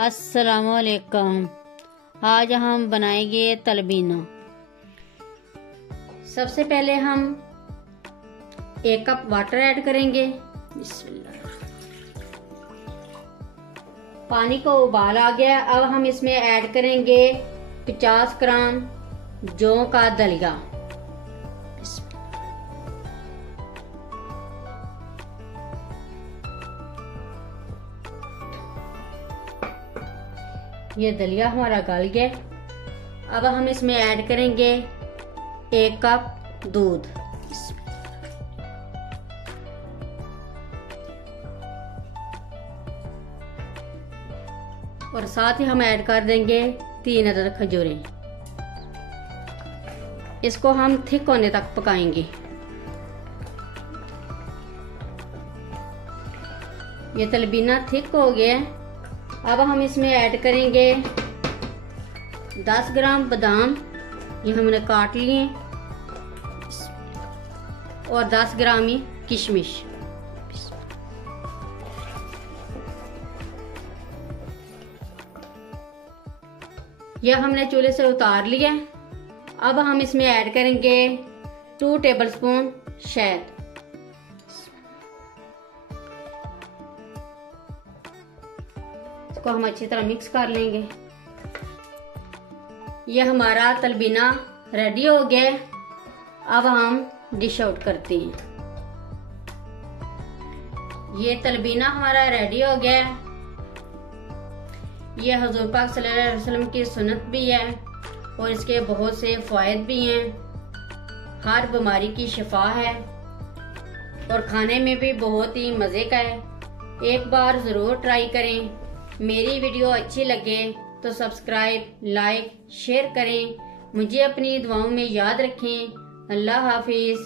अस्सलामुअलैकुम। आज हम बनाएंगे तलबीना। सबसे पहले हम 1 कप वाटर ऐड करेंगे। बिस्मिल्लाह। पानी को उबाल आ गया। अब हम इसमें ऐड करेंगे 50 ग्राम जौ का दलिया। ये दलिया हमारा गल गया। अब हम इसमें ऐड करेंगे 1 कप दूध। और साथ ही हम ऐड कर देंगे 3 अदद खजूरें। इसको हम थिक होने तक पकाएंगे। ये तलबीना थिक हो गया। अब हम इसमें ऐड करेंगे 10 ग्राम बादाम, ये हमने काट लिए, और 10 ग्राम ही किशमिश। यह हमने चूल्हे से उतार लिया। अब हम इसमें ऐड करेंगे 2 टेबलस्पून शहद। इसको हम अच्छी तरह मिक्स कर लेंगे। यह हमारा तलबीना रेडी हो गया। अब हम डिश आउट करते हैं। ये तलबीना हमारा रेडी हो गया। यह हुजूर पाक सल्लल्लाहु अलैहि वसल्लम की सुन्नत भी है और इसके बहुत से फायदे भी हैं। हर बीमारी की शिफा है और खाने में भी बहुत ही मज़े का है। एक बार ज़रूर ट्राई करें। मेरी वीडियो अच्छी लगे तो सब्सक्राइब, लाइक, शेयर करें। मुझे अपनी दुआओं में याद रखें। अल्लाह हाफिज़।